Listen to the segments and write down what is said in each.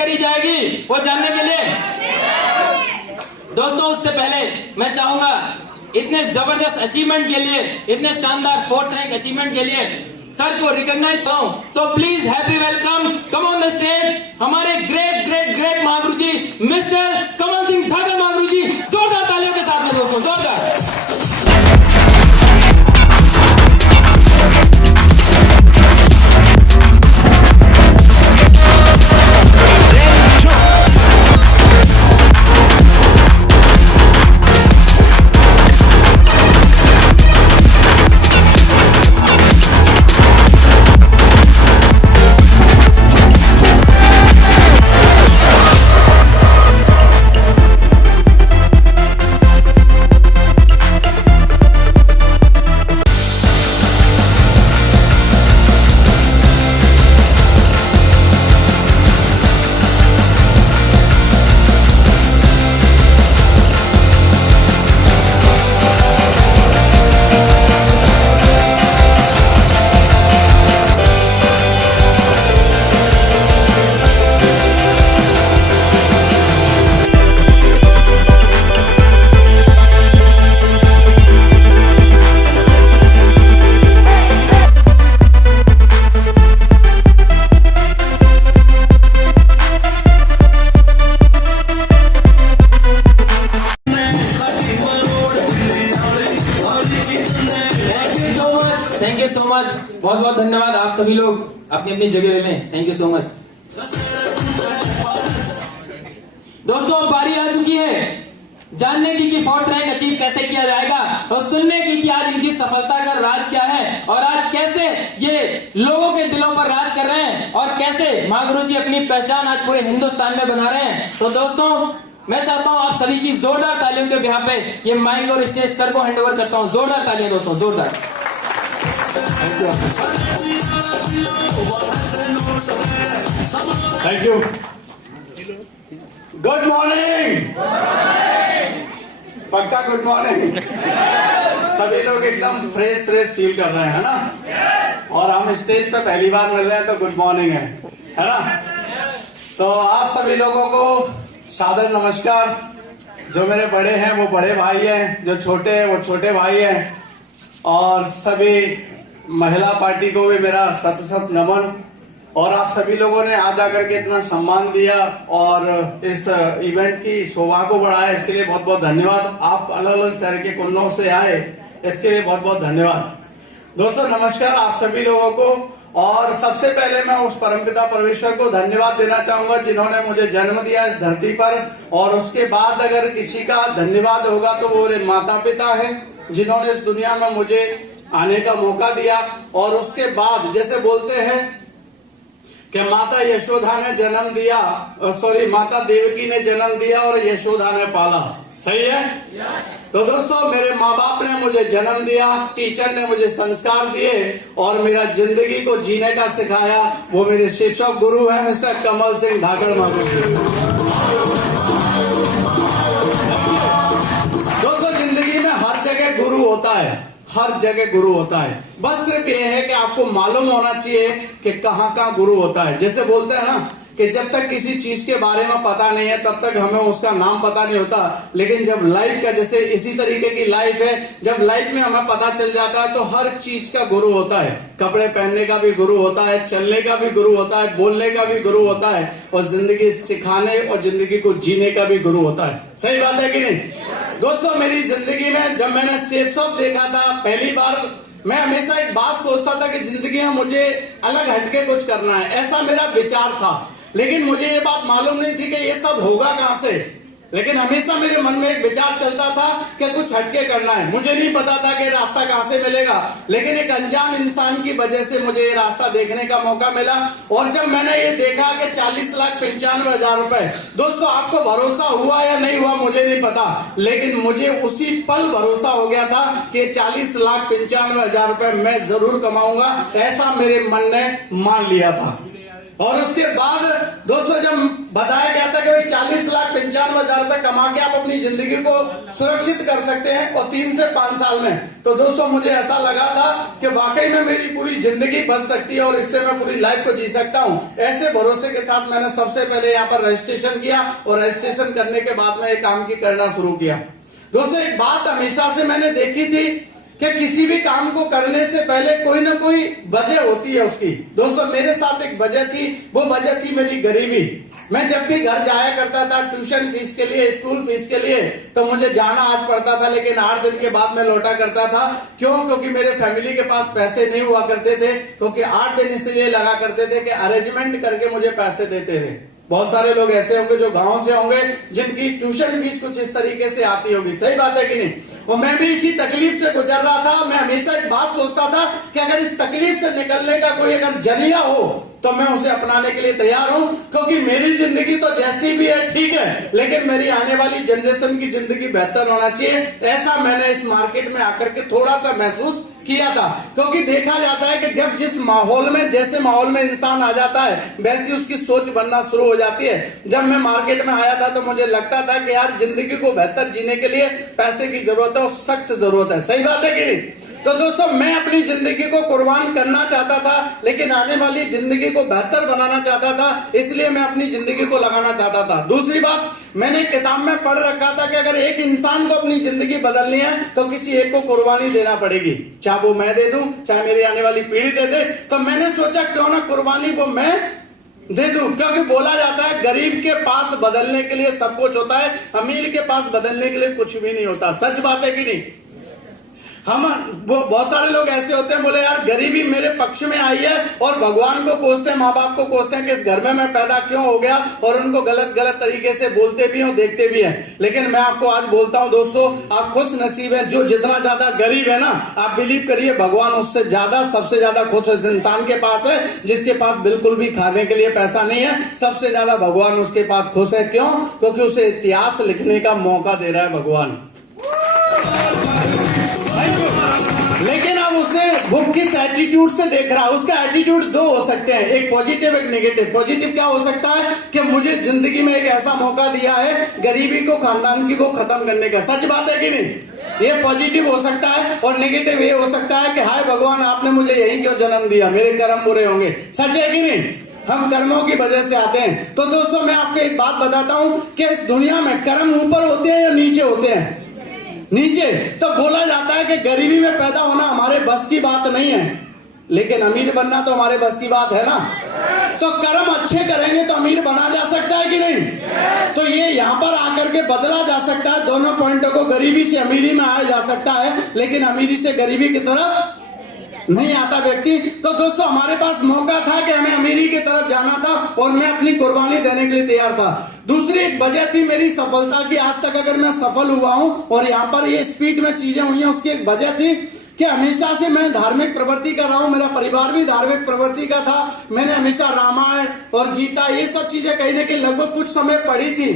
करी जाएगी वो जानने के लिए दोस्तों, उससे पहले मैं चाहूंगा इतने जबरदस्त अचीवमेंट के लिए, इतने शानदार 4th रैंक अचीवमेंट के लिए सर को रिकॉग्नाइज करूं। So please happy welcome, come on the stage हमारे ग्रेट ग्रेट ग्रेट महागुरु जी मिस्टर कमल सिंह धाकड़ महागुरु जी। जोरदार तालियों के साथ में दोस्तों, जोरदार। थैंक यू सो मच, बहुत बहुत धन्यवाद। आप सभी लोग अपनी अपनी जगह ले लें। थैंक यू सो मच दोस्तों। अब बारी आ चुकी है जानने की कि 4th रैंक अचीव कैसे किया जाएगा और सुनने की कि आज इनकी सफलता का राज क्या है और आज कैसे ये लोगों के दिलों पर राज कर रहे हैं और कैसे महागुरु जी अपनी पहचान आज पूरे हिंदुस्तान में बना रहे हैं। तो दोस्तों मैं चाहता हूं आप सभी की जोरदार तालियों के बिहाफ पे ये माइक और स्टेज सर को हैंडओवर करता हूं। जोरदार तालियां दोस्तों, जोरदार। Thank you. Good morning. पक्का गुड मॉर्निंग। सभी लोग एकदम फ्रेश फ्रेश फील कर रहे हैं ना, और हम स्टेज पे पहली बार मिल रहे हैं तो गुड मॉर्निंग है ना। तो आप सभी लोगों को सादर नमस्कार। जो मेरे बड़े हैं वो बड़े भाई हैं, जो छोटे हैं वो छोटे भाई हैं, और सभी महिला पार्टी को भी मेरा सत सत नमन। और आप सभी लोगों ने आज आकर के इतना सम्मान दिया और इस इवेंट की शोभा को बढ़ाया, इसके लिए बहुत बहुत धन्यवाद। आप अलग अलग शहर के कोनों से आए, इसके लिए बहुत बहुत धन्यवाद। दोस्तों नमस्कार आप सभी लोगों को। और सबसे पहले मैं उस परमपिता परमेश्वर को धन्यवाद देना चाहूंगा जिन्होंने मुझे जन्म दिया इस धरती पर, और उसके बाद अगर किसी का धन्यवाद होगा तो वो मेरे माता पिता है जिन्होंने इस दुनिया में मुझे आने का मौका दिया। और उसके बाद जैसे बोलते हैं कि माता यशोदा ने जन्म दिया, सॉरी माता देवकी ने जन्म दिया और यशोदा ने पाला, सही है। तो दोस्तों मेरे माँ बाप ने मुझे जन्म दिया, टीचर ने मुझे संस्कार दिए और मेरा जिंदगी को जीने का सिखाया, वो मेरे शिक्षक गुरु है मिस्टर कमल सिंह धाकड़ महागुरु जी। दोस्तों जिंदगी में हर जगह गुरु होता है, हर जगह गुरु होता है, बस सिर्फ ये है कि आपको मालूम होना चाहिए कि कहाँ कहाँ गुरु होता है। जैसे बोलते हैं ना कि जब तक किसी चीज के बारे में पता नहीं है तब तक हमें उसका नाम पता नहीं होता, लेकिन जब लाइफ का, जैसे इसी तरीके की लाइफ है, जब लाइफ में हमें पता चल जाता है तो हर चीज का गुरु होता है। कपड़े पहनने का भी गुरु होता है, चलने का भी गुरु होता है, बोलने का भी गुरु होता है, और जिंदगी सिखाने और जिंदगी को जीने का भी गुरु होता है। सही बात है कि नहीं दोस्तों। मेरी जिंदगी में जब मैंने शेफ शॉप देखा था पहली बार, मैं हमेशा एक बात सोचता था कि जिंदगी में मुझे अलग हटके कुछ करना है, ऐसा मेरा विचार था। लेकिन मुझे ये बात मालूम नहीं थी कि ये सब होगा कहां से। लेकिन हमेशा मेरे मन में एक विचार चलता था कि कुछ हटके करना है। मुझे नहीं पता था कि रास्ता कहां से मिलेगा, लेकिन एक अनजान इंसान की वजह से मुझे ये रास्ता देखने का मौका मिला। और जब मैंने ये देखा कि 40,95,000 रुपए, दोस्तों आपको भरोसा हुआ या नहीं हुआ मुझे नहीं पता, लेकिन मुझे उसी पल भरोसा हो गया था कि 40,95,000 रुपए मैं जरूर कमाऊंगा, ऐसा मेरे मन ने मान लिया था। और उसके बाद दोस्तों जब बताया गया था था कि भाई 40 लाख 95,000 रुपए कमा के आप अपनी जिंदगी को सुरक्षित कर सकते हैं और 3 से 5 साल में। तो दोस्तों मुझे ऐसा लगा था कि वाकई में मेरी पूरी जिंदगी बच सकती है और इससे मैं पूरी लाइफ को जी सकता हूं। ऐसे भरोसे के साथ मैंने सबसे पहले यहाँ पर रजिस्ट्रेशन किया और रजिस्ट्रेशन करने के बाद में एक काम की करना शुरू किया। दोस्तों एक बात हमेशा से मैंने देखी थी कि किसी भी काम को करने से पहले कोई ना कोई वजह होती है उसकी। दोस्तों मेरे साथ एक वजह थी, वो वजह थी मेरी गरीबी। मैं जब भी घर जाया करता था ट्यूशन फीस के लिए, स्कूल फीस के लिए, तो मुझे जाना आज पड़ता था, लेकिन 8 दिन के बाद मैं लौटा करता था। क्यों? क्योंकि मेरे फैमिली के पास पैसे नहीं हुआ करते थे, क्योंकि 8 दिन इसलिए लगा करते थे कि अरेंजमेंट करके मुझे पैसे देते थे। बहुत सारे लोग ऐसे होंगे जो गांव से होंगे जिनकी ट्यूशन फीस कुछ इस तरीके से आती होगी, सही बात है कि नहीं? और मैं भी इसी तकलीफ से गुजर रहा था। मैं हमेशा एक बात सोचता था कि अगर इस तकलीफ से निकलने का कोई अगर जरिया हो तो मैं उसे अपनाने के लिए तैयार हूं, क्योंकि मेरी जिंदगी तो जैसी भी है ठीक है, लेकिन मेरी आने वाली जनरेशन की जिंदगी बेहतर होना चाहिए। ऐसा मैंने इस मार्केट में आकर के थोड़ा सा महसूस किया था, क्योंकि देखा जाता है कि जब जिस माहौल में, जैसे माहौल में इंसान आ जाता है वैसी उसकी सोच बनना शुरू हो जाती है। जब मैं मार्केट में आया था तो मुझे लगता था कि यार जिंदगी को बेहतर जीने के लिए पैसे की जरूरत है और सख्त जरूरत है, सही बात है कि नहीं? तो दोस्तों मैं अपनी जिंदगी को कुर्बान करना चाहता था, लेकिन आने वाली जिंदगी को बेहतर बनाना चाहता था, इसलिए मैं अपनी जिंदगी को लगाना चाहता था। दूसरी बात, मैंने किताब में पढ़ रखा था कि अगर एक इंसान को अपनी जिंदगी बदलनी है तो किसी एक को कुर्बानी देना पड़ेगी, चाहे वो मैं दे दूं, चाहे मेरी आने वाली पीढ़ी दे दे। तो मैंने सोचा क्यों ना कुर्बानी वो मैं दे दूं, क्योंकि बोला जाता है गरीब के पास बदलने के लिए सब कुछ होता है, अमीर के पास बदलने के लिए कुछ भी नहीं होता। सच बात है कि नहीं? हम वो बहुत सारे लोग ऐसे होते हैं, बोले यार गरीबी मेरे पक्ष में आई है और भगवान को कोसते हैं, माँ बाप को कोसते हैं कि इस घर में मैं पैदा क्यों हो गया, और उनको गलत गलत तरीके से बोलते भी हैं, देखते भी हैं। लेकिन मैं आपको आज बोलता हूं दोस्तों, आप खुश नसीब हैं। जो जितना ज्यादा गरीब है ना, आप बिलीव करिए भगवान उससे ज्यादा, सबसे ज्यादा खुश उस इंसान के पास है जिसके पास बिल्कुल भी खाने के लिए पैसा नहीं है। सबसे ज्यादा भगवान उसके पास खुश है। क्यों? क्योंकि उसे इतिहास लिखने का मौका दे रहा है भगवान। लेकिन अब उसे वो किस एटीट्यूड से देख रहा है। उसका एटीट्यूड दो हो सकते हैं, एक पॉजिटिव एक नेगेटिव। पॉजिटिव क्या हो सकता है कि मुझे जिंदगी में एक ऐसा मौका दिया है गरीबी को, खानदान को खत्म करने का। सच बात है कि नहीं? ये पॉजिटिव हो सकता है। और नेगेटिव ये हो सकता है कि हाय भगवान आपने मुझे यही क्यों जन्म दिया, मेरे कर्म बुरे होंगे। सच है कि नहीं? हम कर्मों की वजह से आते हैं। तो दोस्तों मैं आपको एक बात बताता हूं कि इस दुनिया में कर्म ऊपर होते हैं या नीचे होते हैं? नीचे। तो बोला जाता है कि गरीबी में पैदा होना हमारे बस की बात नहीं है, लेकिन अमीर बनना तो हमारे बस की बात है ना। तो कर्म अच्छे करेंगे तो अमीर बना जा सकता है कि नहीं? तो ये यहाँ पर आकर के बदला जा सकता है। दोनों पॉइंटों को, गरीबी से अमीरी में आया जा सकता है, लेकिन अमीरी से गरीबी की तरफ नहीं आता व्यक्ति। तो दोस्तों हमारे पास मौका था कि हमें अमीरी की तरफ जाना था और मैं अपनी कुर्बानी देने के लिए तैयार था। दूसरी एक वजह थी मेरी सफलता की। आज तक अगर मैं सफल हुआ हूं और यहाँ पर ये स्पीड में चीजें हुई हैं, उसकी एक वजह थी कि हमेशा से मैं धार्मिक प्रवृत्ति का रहा हूं। मेरा परिवार भी धार्मिक प्रवृत्ति का था। मैंने हमेशा रामायण और गीता ये सब चीजें कहीं ना कहीं लगभग कुछ समय पढ़ी थी।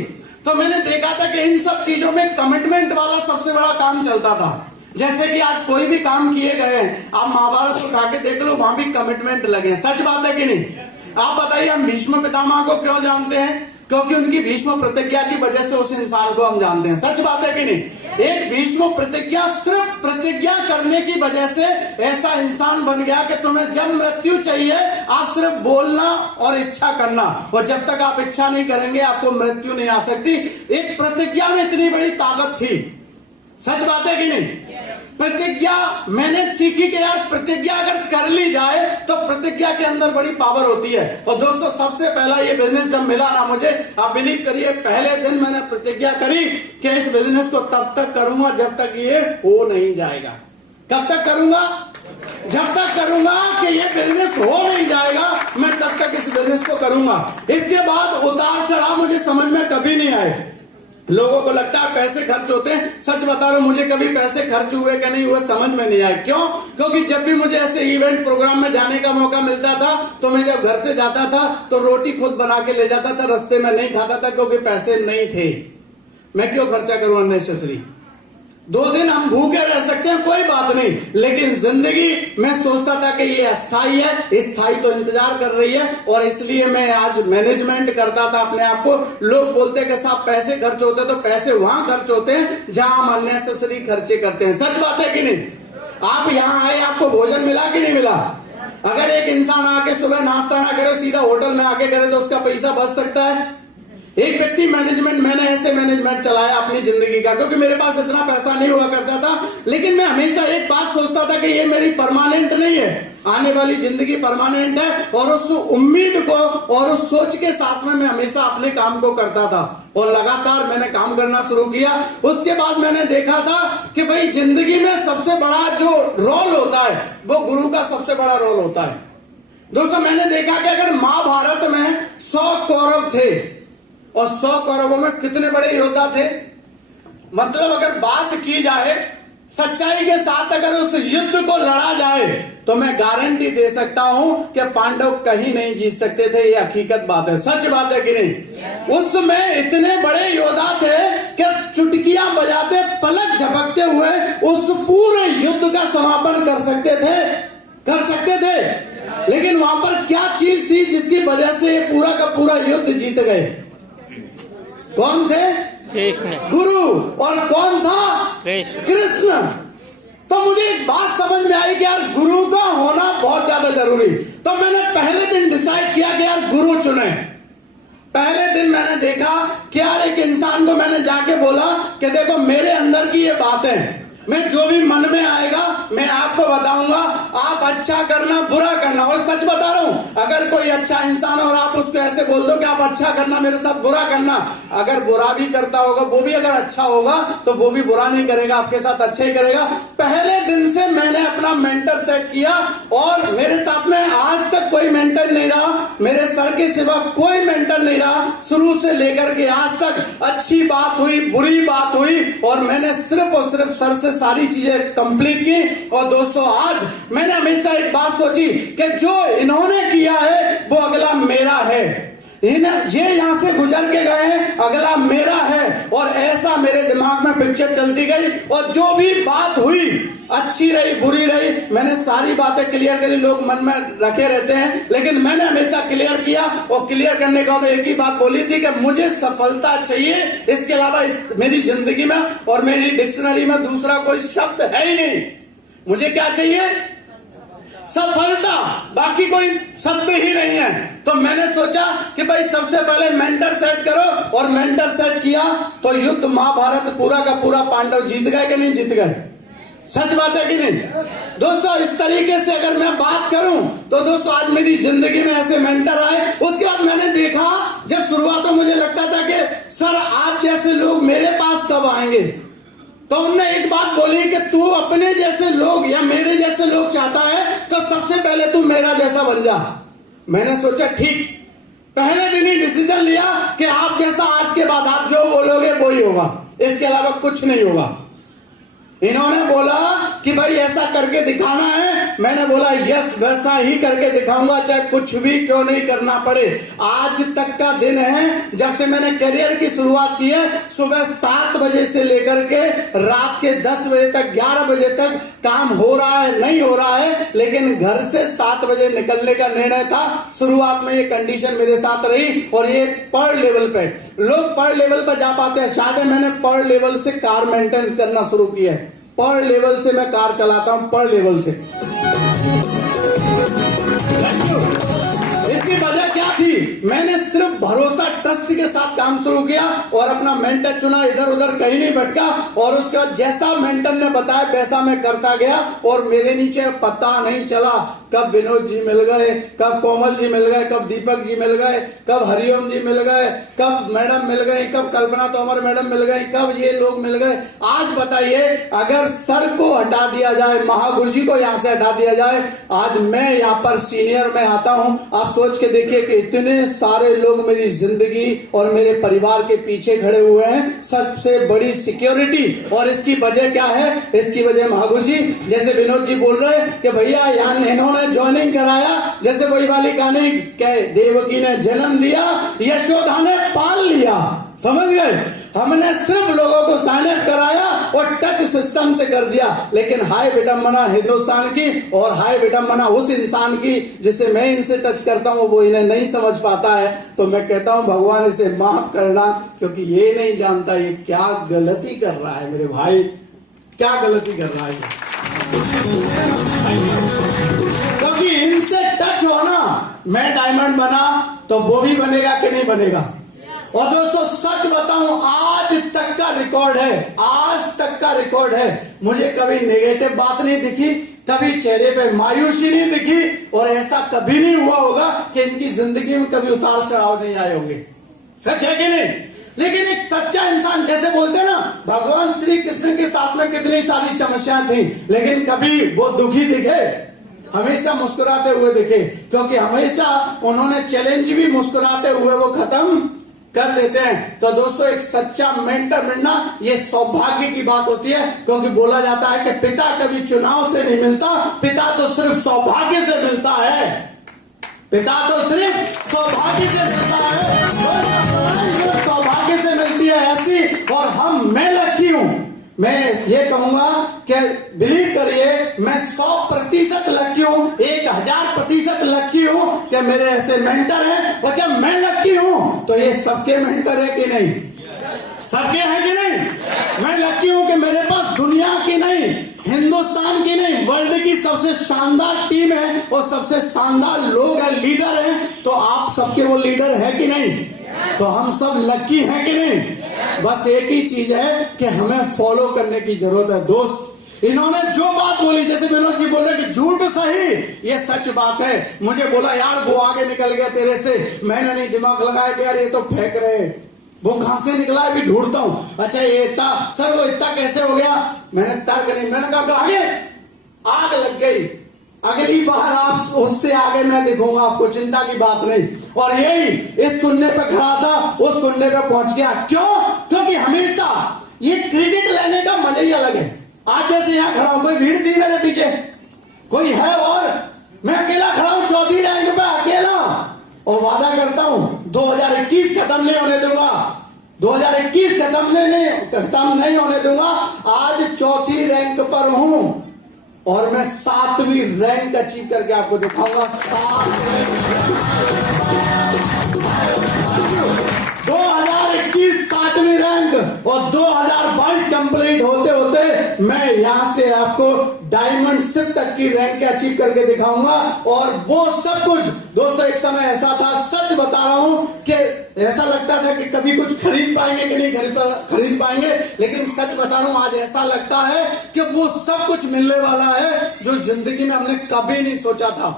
तो मैंने देखा था कि इन सब चीजों में कमिटमेंट वाला सबसे बड़ा काम चलता था। जैसे कि आज कोई भी काम किए गए हैं, आप महाभारत उठा के देख लो, वहां भी कमिटमेंट लगे। सच बात है कि नहीं? आप बताइए, हम भीष्म पितामह को क्यों जानते हैं? क्योंकि उनकी भीष्म प्रतिज्ञा की वजह से उस इंसान को हम जानते हैं। सच बात है कि नहीं? एक भीष्म प्रतिज्ञा, सिर्फ प्रतिज्ञा करने की वजह से ऐसा इंसान बन गया कि तुम्हें जब मृत्यु चाहिए आप सिर्फ बोलना और इच्छा करना, और जब तक आप इच्छा नहीं करेंगे आपको मृत्यु नहीं आ सकती। एक प्रतिज्ञा में इतनी बड़ी ताकत थी। सच बात है कि नहीं? प्रतिज्ञा मैंने सीखी कि यार प्रतिज्ञा अगर कर ली जाए तो प्रतिज्ञा के अंदर बड़ी पावर होती है। और दोस्तों सबसे पहला ये बिजनेस जब मिला ना मुझे, आप बिलीव करिए पहले दिन मैंने प्रतिज्ञा करी कि इस बिजनेस को तब तक करूंगा जब तक ये हो नहीं जाएगा। कब तक करूंगा? जब तक करूंगा कि ये बिजनेस हो नहीं जाएगा, मैं तब तक इस बिजनेस को करूंगा। इसके बाद उतार चढ़ाव मुझे समझ में कभी नहीं आए। लोगों को लगता है पैसे खर्च होते हैं, सच बता रहा हूं मुझे कभी पैसे खर्च हुए कि नहीं हुए समझ में नहीं आए। क्यों? क्योंकि जब भी मुझे ऐसे इवेंट प्रोग्राम में जाने का मौका मिलता था तो मैं जब घर से जाता था तो रोटी खुद बना के ले जाता था, रास्ते में नहीं खाता था क्योंकि पैसे नहीं थे। मैं क्यों खर्चा करूं अननेसेसरी? 2 दिन हम भूखे रह सकते हैं, कोई बात नहीं, लेकिन जिंदगी मैं सोचता था कि ये अस्थाई है, स्थाई तो इंतजार कर रही है, और इसलिए मैं आज मैनेजमेंट करता था अपने आप को। लोग बोलते कि साहब पैसे खर्च होते, तो पैसे वहां खर्च होते हैं जहां हम अननेसेसरी खर्चे करते हैं। सच बात है कि नहीं? आप यहाँ आए, आपको भोजन मिला कि नहीं मिला? अगर एक इंसान आके सुबह नाश्ता ना करे, सीधा होटल में आके करे, तो उसका पैसा बच सकता है? एक व्यक्ति मैनेजमेंट, मैंने ऐसे मैनेजमेंट चलाया अपनी जिंदगी का, क्योंकि मेरे पास इतना पैसा नहीं हुआ करता था, लेकिन मैं हमेशा एक बात सोचता था कि ये मेरी परमानेंट नहीं है, आने वाली जिंदगी परमानेंट है, और उस उम्मीद को और उस सोच के साथ में मैं हमेशा अपने काम को करता था, और लगातार मैंने काम करना शुरू किया। उसके बाद मैंने देखा था कि भाई जिंदगी में सबसे बड़ा जो रोल होता है वो गुरु का सबसे बड़ा रोल होता है। दोस्तों, मैंने देखा कि अगर महाभारत में 100 कौरव थे और 100 कौरवों में कितने बड़े योद्धा थे, मतलब अगर बात की जाए सच्चाई के साथ, अगर उस युद्ध को लड़ा जाए, तो मैं गारंटी दे सकता हूं कि पांडव कहीं नहीं जीत सकते थे। ये हकीकत बात है, सच बात है कि नहीं? उसमें इतने बड़े योद्धा थे कि चुटकियां बजाते, पलक झपकते हुए उस पूरे युद्ध का समापन कर सकते थे। लेकिन वहां पर क्या चीज थी जिसकी वजह से पूरा का पूरा युद्ध जीत गए? कौन थे? कृष्ण। गुरु। और कौन था? कृष्ण। तो मुझे एक बात समझ में आई कि यार गुरु का होना बहुत ज्यादा जरूरी। तो मैंने पहले दिन डिसाइड किया कि यार गुरु चुने। पहले दिन मैंने देखा कि यार एक इंसान को मैंने जाके बोला कि देखो मेरे अंदर की ये बातें, मैं जो भी मन में आएगा मैं आपको बताऊंगा, आप अच्छा करना बुरा करना। और सच बता रहा हूं, अगर कोई अच्छा इंसान और आप उसको ऐसे बोल दो कि आप अच्छा करना मेरे साथ बुरा करना, अगर बुरा भी करता होगा वो भी अगर अच्छा होगा तो वो भी बुरा नहीं करेगा, आपके साथ अच्छा ही करेगा। पहले दिन से मैंने अपना मेंटर सेट किया, और मेरे साथ में आज तक कोई मेंटर नहीं रहा, मेरे सर के सिवा कोई मेंटर नहीं रहा। शुरू से लेकर के आज तक अच्छी बात हुई, बुरी बात हुई, और मैंने सिर्फ और सिर्फ सर से सारी चीजें कंप्लीट की। और दोस्तों, आज मैंने हमेशा एक बात सोची कि जो इन्होंने किया है वो अगला मेरा है, ये यहां से गुजर के गए हैं, अगला मेरा है। और ऐसा मेरे दिमाग में पिक्चर चलती गई, और जो भी बात हुई, अच्छी रही बुरी रही, मैंने सारी बातें क्लियर करी। लोग मन में रखे रहते हैं, लेकिन मैंने हमेशा क्लियर किया, और क्लियर करने का तो एक ही बात बोली थी कि मुझे सफलता चाहिए, इसके अलावा मेरी जिंदगी में और मेरी डिक्शनरी में दूसरा कोई शब्द है ही नहीं। मुझे क्या चाहिए? सफलता, बाकी कोई शब्द ही नहीं है। तो मैंने सोचा कि भाई सबसे पहले मेंटर सेट करो, और मेंटर सेट किया तो युद्ध महाभारत पूरा का पूरा पांडव जीत गए कि नहीं जीत गए? सच बात है कि नहीं? दोस्तों, इस तरीके से अगर मैं बात करूं तो दोस्तों आज मेरी जिंदगी में ऐसे मेंटर आए। उसके बाद मैंने देखा, जब शुरुआत में मुझे लगता था कि सर आप जैसे लोग मेरे पास कब आएंगे, तो उन्होंने एक बात बोली कि तू अपने जैसे लोग या मेरे जैसे लोग चाहता है तो सबसे पहले तू मेरा जैसा बन जा। मैंने सोचा ठीक, पहले दिन ही डिसीजन लिया कि आप जैसा आज के बाद आप जो बोलोगे वो ही होगा, इसके अलावा कुछ नहीं होगा। इन्होंने बोला कि भाई ऐसा करके दिखाना है, मैंने बोला यस वैसा ही करके दिखाऊंगा, चाहे कुछ भी क्यों नहीं करना पड़े। आज तक का दिन है जब से मैंने करियर की शुरुआत की है, सुबह 7 बजे से लेकर के रात के 10 बजे तक 11 बजे तक काम हो रहा है नहीं हो रहा है, लेकिन घर से 7 बजे निकलने का निर्णय था। शुरुआत में ये कंडीशन मेरे साथ रही, और ये पर लेवल पे लोग पर लेवल पर जा पाते हैं, शायद मैंने पर लेवल से कार मेंटेनेंस करना शुरू किया है। पर लेवल से मैं कार चलाता हूं, पर लेवल से। इसकी वजह क्या थी? मैंने सिर्फ भरोसा ट्रस्ट के साथ काम शुरू किया और अपना मेंटर चुना, इधर उधर कहीं नहीं भटका। और उसके बाद जैसा मेंटर ने बताया वैसा मैं करता गया, और मेरे नीचे पता नहीं चला कब विनोद जी मिल गए, कब कोमल जी मिल गए, कब दीपक जी मिल गए, कब हरिओम जी मिल गए, कब मैडम मिल गई, कब कल्पना तोमर मैडम मिल गई, कब ये लोग मिल गए। आज बताइए, अगर सर को हटा दिया जाए, महागुरु जी को यहाँ से हटा दिया जाए, आज मैं यहाँ पर सीनियर में आता हूँ। आप सोच के देखिए कि इतने सारे लोग मेरी जिंदगी और मेरे परिवार के पीछे खड़े हुए हैं, सबसे बड़ी सिक्योरिटी। और इसकी वजह क्या है? इसकी वजह महागुरु जी, जैसे विनोद जी बोल रहे हैं कि भैया यहाँ इन्होंने ज्वाइनिंग कराया, जैसे वही वाली कहानी के देवकी ने जन्म दिया, यशोदा ने पाल लिया, समझ गए? हमने सिर्फ लोगों को साइन अप कराया और टच सिस्टम से कर दिया, लेकिन हाय विडंबना हिंदुस्तान की और हाय विडंबना उस इंसान की जिसे मैं इनसे टच करता हूं, वो इन्हें नहीं समझ पाता है। तो मैं कहता हूं भगवान इसे माफ करना, क्योंकि ये नहीं जानता ये क्या गलती कर रहा है। मेरे भाई क्या गलती कर रहा है, क्योंकि इनसे टच होना, मैं डायमंड बना तो वो भी बनेगा कि नहीं बनेगा। और दोस्तों सच बताऊं, आज तक का रिकॉर्ड है, आज तक का रिकॉर्ड है, मुझे कभी नेगेटिव बात नहीं दिखी, कभी चेहरे पे मायूसी नहीं दिखी, और ऐसा कभी नहीं हुआ होगा कि इनकी जिंदगी में कभी उतार चढ़ाव नहीं आए होंगे। सच है कि नहीं? लेकिन एक सच्चा इंसान, जैसे बोलते हैं ना, भगवान श्री कृष्ण के साथ में कितनी सारी समस्याएं थी, लेकिन कभी वो दुखी दिखे, हमेशा मुस्कुराते हुए दिखे, क्योंकि हमेशा उन्होंने चैलेंज भी मुस्कुराते हुए वो खत्म कर देते हैं। तो दोस्तों एक सच्चा मेंटर मिलना ये सौभाग्य की बात होती है, क्योंकि बोला जाता है कि पिता कभी चुनाव से नहीं मिलता, पिता तो सिर्फ सौभाग्य से मिलता है, पिता तो सिर्फ सौभाग्य से मिलता है, सिर्फ सौभाग्य से मिलती है ऐसी। और मैं लकी हूं, मैं ये कहूंगा कि बिलीव करिए, मैं 100% लकी हूं, 1000% लकी हूं कि मेरे ऐसे मेंटर हैं। और जब मैं लकी हूं तो ये सबके मेंटर है कि नहीं? सबके हैं कि नहीं? मैं लकी हूं कि मेरे पास दुनिया की नहीं, हिंदुस्तान की नहीं, वर्ल्ड की सबसे शानदार टीम है और सबसे शानदार लोग हैं, लीडर हैं। तो आप सबके वो लीडर है कि नहीं? तो हम सब लकी हैं कि नहीं? बस एक ही चीज है कि हमें फॉलो करने की जरूरत है। दोस्त इन्होंने जो बात बोली, जैसे विनोद जी बोल रहे कि झूठ सही, ये सच बात है। मुझे बोला यार वो आगे निकल गया तेरे से, मैंने नहीं दिमाग लगाया कि यार ये तो फेंक रहे, वो कहां से निकला है, भी ढूंढता हूं। अच्छा ये इतना सर, वो इतना कैसे हो गया? मैंने तर्क नहीं, मैंने कहा आगे आग लग गई, अगली बार आप उससे आगे मैं दिखूंगा आपको, चिंता की बात नहीं। और यही इस कुन्ने पे खड़ा था, उस कुन्ने पे पहुंच गया। क्यों? क्योंकि हमेशा ये क्रेडिट लेने का मजा ही अलग है। आज जैसे यहाँ खड़ा हूं, कोई भीड़ थी मेरे पीछे, कोई है, और मैं अकेला खड़ा हूं, चौथी रैंक पे अकेला, और वादा करता हूं 2021 खत्म नहीं होने दूंगा, 2021 खत्म नहीं होने दूंगा। आज चौथी रैंक पर हूं और मैं 7वीं रैंक अचीव करके आपको दिखाऊंगा। 2021 7वीं रैंक और 2022 कंप्लीट होते होते मैं यहां से आपको डायमंड सिप तक की रैंक अचीव करके दिखाऊंगा। और वो सब कुछ दोस्तों एक समय ऐसा था, सच बता रहा हूं, कि ऐसा लगता था कि कभी कुछ खरीद पाएंगे कि नहीं खरीद पाएंगे, लेकिन सच बता रहा हूं आज ऐसा लगता है कि वो सब कुछ मिलने वाला है जो जिंदगी में हमने कभी नहीं सोचा था।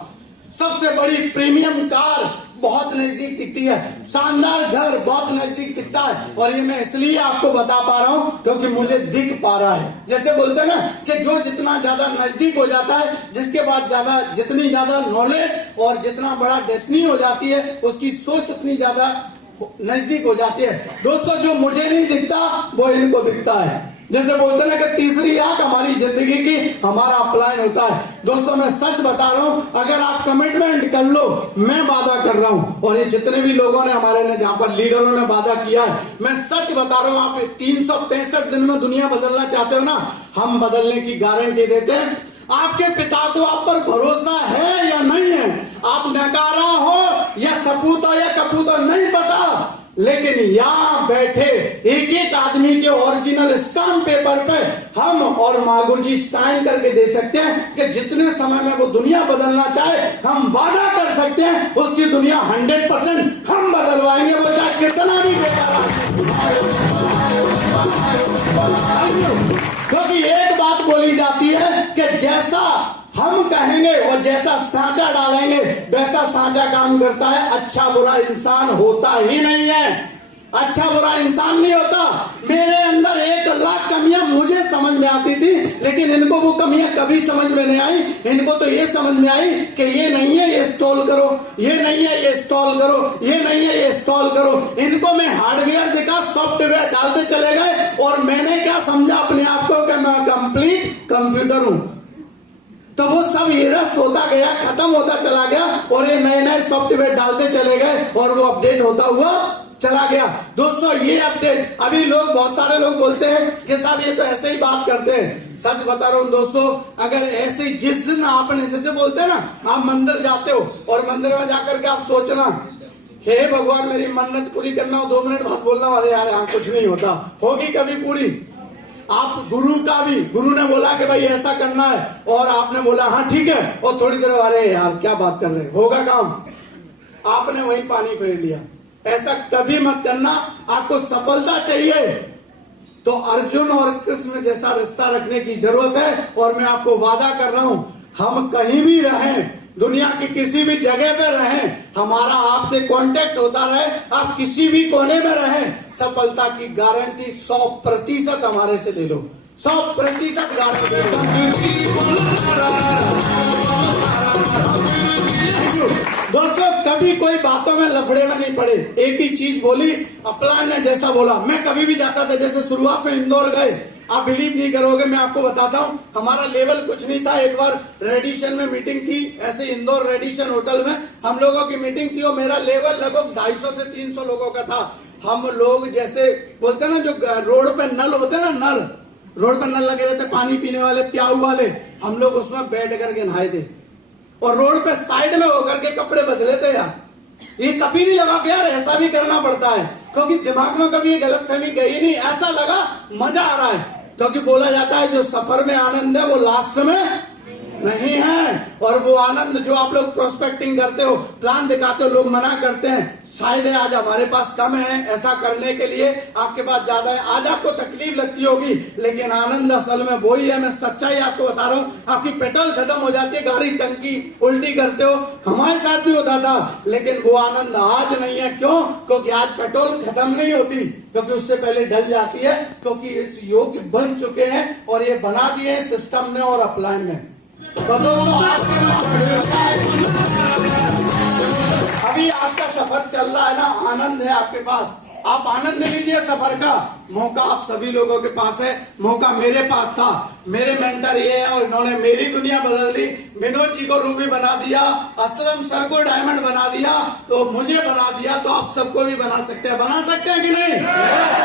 सबसे बड़ी प्रीमियम कार बहुत नजदीक दिखती है, शानदार घर बहुत नजदीक दिखता है, और ये मैं इसलिए आपको बता पा रहा हूं क्योंकि मुझे दिख पा रहा है। जैसे बोलते हैं ना कि जो जितना ज्यादा नजदीक हो जाता है, जिसके बाद जितनी ज्यादा नॉलेज और जितना बड़ा डेस्टिनी हो जाती है, उसकी सोच उतनी ज्यादा नजदीक हो जाती है। दोस्तों जो मुझे नहीं दिखता वो इनको दिखता है। जैसे बोलते हैं ना कि तीसरी आंख हमारी जिंदगी की हमारा अपलाइन होता है। दोस्तों मैं सच बता रहा हूं, अगर आप कमिटमेंट कर लो, मैं वादा कर रहा हूं, और ये जितने भी लोगों ने हमारे ने जहां पर लीडरों ने वादा किया है, मैं सच बता रहा हूं, आप 365 दिन में दुनिया बदलना चाहते हो ना, हम बदलने की गारंटी देते हैं। आपके पिता को आप पर भरोसा है या नहीं है, आप नकारा हो या सपूत हो या कपूत हो नहीं पता, लेकिन यहाँ बैठे एक एक आदमी के ओरिजिनल स्टाम्प पेपर पे हम और मागुर जी साइन करके दे सकते हैं कि जितने समय में वो दुनिया बदलना चाहे, हम वादा कर सकते हैं उसकी दुनिया 100% हम बदलवाएंगे, वो चाहे कितना भी बेकार। क्योंकि एक बात बोली जाती है कि जैसा हम कहेंगे और जैसा सांचा डालेंगे वैसा सांचा काम करता है। अच्छा बुरा इंसान होता ही नहीं है, अच्छा बुरा इंसान नहीं होता। मेरे अंदर 1 लाख कमियां मुझे समझ में आती थी, लेकिन इनको वो कमियां कभी समझ में नहीं आई। इनको तो ये समझ में आई कि ये नहीं है ये इंस्टॉल करो, ये नहीं है ये इंस्टॉल करो, ये नहीं है ये इंस्टॉल करो। इनको मैं हार्डवेयर दिखा, सॉफ्टवेयर डालते चले गए, और मैंने क्या समझा अपने आप को कि मैं कंप्लीट कंप्यूटर हूं। तो वो सब इरस्ट होता गया, खत्म होता चला गया, और ये नए नए सॉफ्टवेयर डालते चले गए, और वो अपडेट होता हुआ चला गया। दोस्तों ये अपडेट अभी लोग बहुत सारे लोग बोलते हैं कि साहब ये तो ऐसे ही बात करते हैं। सच बता रहा हूं दोस्तों, अगर ऐसे ही जिस दिन आपने जैसे बोलते हैं ना, आप मंदिर जाते हो और मंदिर में जाकर के आप सोचना, हे भगवान मेरी मन्नत पूरी करना, हो 2 मिनट बाद बोलना वाले यार यहाँ कुछ नहीं होता, होगी कभी पूरी? आप गुरु का भी, गुरु ने बोला कि भाई ऐसा करना है और आपने बोला हाँ ठीक है, और थोड़ी देर अरे यार क्या बात कर रहे हैं, होगा काम? आपने वही पानी फेर लिया। ऐसा कभी मत करना। आपको सफलता चाहिए तो अर्जुन और कृष्ण जैसा रिश्ता रखने की जरूरत है। और मैं आपको वादा कर रहा हूं, हम कहीं भी रहें, दुनिया की किसी भी जगह पे रहें, हमारा आपसे कांटेक्ट होता रहे, आप किसी भी कोने में रहें, सफलता की गारंटी 100% हमारे से ले लो, 100% गारंटी। दोस्तों कभी कोई बातों में लफड़े में नहीं पड़े, एक ही चीज बोली, अपलान ने जैसा बोला। मैं कभी भी जाता था, जैसे शुरुआत में इंदौर गए, आप बिलीव नहीं करोगे, मैं आपको बताता हूँ, हमारा लेवल कुछ नहीं था। एक बार रेडिशन में मीटिंग थी, ऐसे इंदौर रेडिशन होटल में हम लोगों की मीटिंग थी, और मेरा लेवल लगभग 250 से 300 लोगों का था। हम लोग जैसे बोलते हैं ना, जो रोड पे नल होते हैं ना, नल, रोड पे नल लगे रहते पानी पीने वाले, प्याऊ वाले, हम लोग उसमें बैठ करके नहाए थे और रोड पे साइड में होकर के कपड़े बदले थे यार। ये कभी नहीं लगा कि यार ऐसा भी करना पड़ता है, क्योंकि दिमाग में कभी ये गलतफहमी गई नहीं, ऐसा लगा मजा आ रहा है। क्योंकि बोला जाता है जो सफर में आनंद है वो लास्ट में नहीं है, और वो आनंद जो आप लोग प्रोस्पेक्टिंग करते हो, प्लान दिखाते हो, लोग मना करते हैं, शायद आज हमारे पास कम है ऐसा करने के लिए, आपके पास ज्यादा है, आज आपको तकलीफ लगती होगी, लेकिन आनंद असल में वही है। मैं सच्चाई आपको बता रहा हूँ, आपकी पेट्रोल खत्म हो जाती है, गाड़ी टंकी उल्टी करते हो, हमारे साथ भी होता था, लेकिन वो आनंद आज नहीं है। क्यों? क्योंकि आज पेट्रोल खत्म नहीं होती, क्योंकि उससे पहले ढल जाती है, क्योंकि इस योग बन चुके हैं और ये बना दिए सिस्टम ने और अपलाइन ने। तो दोस्तों अभी आपका सफर चल रहा है ना, आनंद है आपके पास, आप आनंद लीजिए सफर का। मौका आप सभी लोगों के पास है, मौका मेरे पास था, मेरे मेंटर ये है और इन्होंने मेरी दुनिया बदल दी। विनोद जी को रूबी बना दिया, असलम सर को डायमंड बना दिया, तो मुझे बना दिया, तो आप सबको भी बना सकते हैं। बना सकते हैं कि नहीं?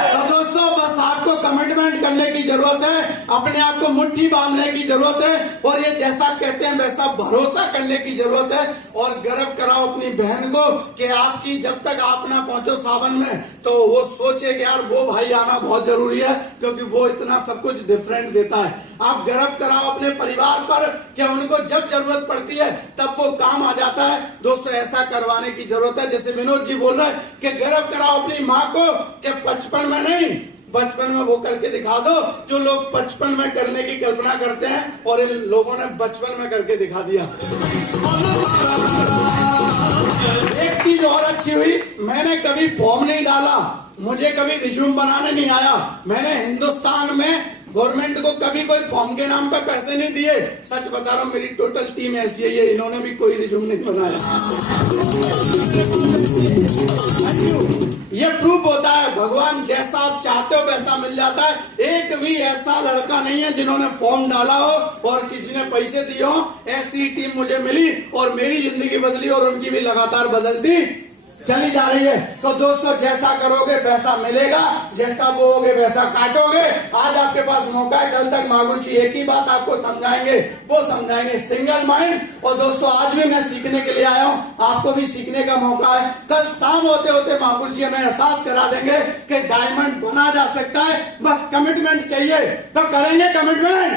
तो दोस्तों बस आपको कमिटमेंट करने की जरूरत है, अपने आप को मुट्ठी बांधने की जरूरत है, और ये जैसा कहते हैं वैसा भरोसा करने की जरूरत है। और गर्व कराओ अपनी बहन को कि आपकी जब तक आप ना पहुंचो सावन में, तो वो सोचे कि यार वो भाई आना बहुत जरूरी है, क्योंकि वो इतना सब कुछ डिफरेंट देता है। आप गर्व कराओ अपने परिवार पर कि उनको जब जरूरत पड़ती है तब वो काम आ जाता है। दोस्तों ऐसा करवाने की जरूरत है, जैसे विनोद जी बोल रहे हैं कि गर्व कराओ अपनी माँ को कि 55 में नहीं, बचपन में वो करके दिखा दो जो लोग 55 में करने की कल्पना करते हैं, और इन लोगों ने बचपन में करके दिखा दिया। एक चीज और अच्छी हुई, मैंने कभी फॉर्म नहीं डाला, मुझे कभी रिज्यूम बनाने नहीं आया, मैंने हिंदुस्तान में गवर्नमेंट को कभी कोई फॉर्म के नाम पे पैसे नहीं दिए। सच बता रहा हूँ, मेरी टोटल टीम ऐसी है, इन्होंने भी कोई रिज्यूम नहीं बनाया। ये प्रूफ होता है भगवान जैसा आप चाहते हो वैसा मिल जाता है। एक भी ऐसा लड़का नहीं है जिन्होंने फॉर्म डाला हो और किसी ने पैसे दिए हो। ऐसी टीम मुझे मिली और मेरी जिंदगी बदली, और उनकी भी लगातार बदलती चली जा रही है। तो दोस्तों जैसा करोगे वैसा मिलेगा, जैसा बोओगे वैसा काटोगे। आज आपके पास मौका है, कल तक मागुर जी एक ही बात आपको समझाएंगे, वो समझाएंगे सिंगल माइंड। और दोस्तों आज भी मैं सीखने के लिए आया हूँ, आपको भी सीखने का मौका है। कल शाम होते होते मागुर जी हमें एहसास करा देंगे कि डायमंड बना जा सकता है, बस कमिटमेंट चाहिए। तो करेंगे कमिटमेंट।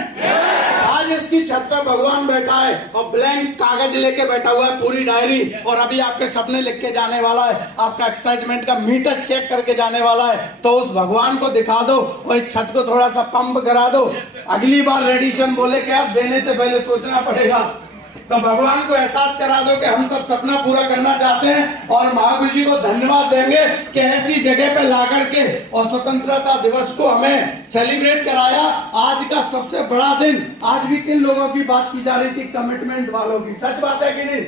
आज इसकी छत पर भगवान बैठा है और ब्लैंक कागज लेके बैठा हुआ है, पूरी डायरी, और अभी आपके सपने लिख के जाने वाला है, आपका एक्साइटमेंट का मीटर चेक करके जाने वाला है। तो उस भगवान को दिखा दो और इस छत को थोड़ा सा पंप करा दो। अगली बार रेडिशन बोले कि आप देने से पहले सोचना पड़ेगा, तो भगवान को एहसास करा दो कि हम सब सपना पूरा करना चाहते हैं, और महागुरु जी को धन्यवाद देंगे कि ऐसी जगह पे ला करके और स्वतंत्रता दिवस को हमें सेलिब्रेट कराया। आज का सबसे बड़ा दिन, आज भी किन लोगों की बात की जा रही थी? कमिटमेंट वालों की। सच बात है कि नहीं?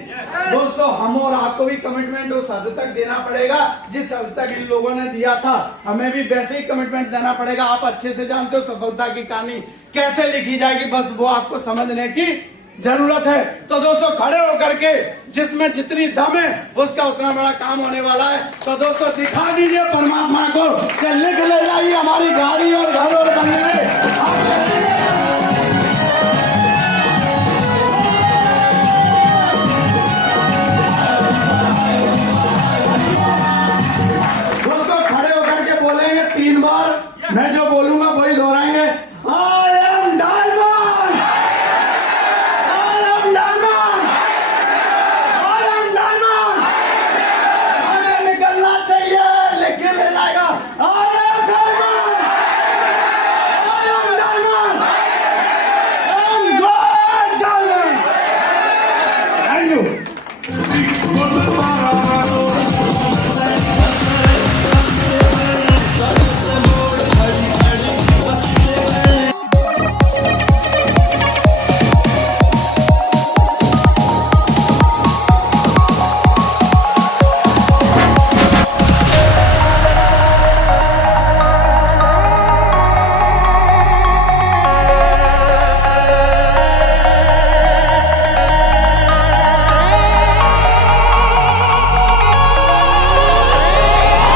दोस्तों हम और आपको भी कमिटमेंट उस हद तक देना पड़ेगा जिस हद तक इन लोगों ने दिया था, हमें भी वैसे ही कमिटमेंट देना पड़ेगा। आप अच्छे से जानते हो सफलता की कहानी कैसे लिखी जाएगी, बस वो आपको समझने की जरूरत है। तो दोस्तों खड़े होकर के जिसमें जितनी दम है उसका उतना बड़ा काम होने वाला है। तो दोस्तों दिखा दीजिए परमात्मा को कि लिख ले जाइए हमारी गाड़ी और घर और बंगले। दोस्तों खड़े होकर के बोलेंगे 3 बार, मैं जो बोलूंगा वही दोहराएंगे।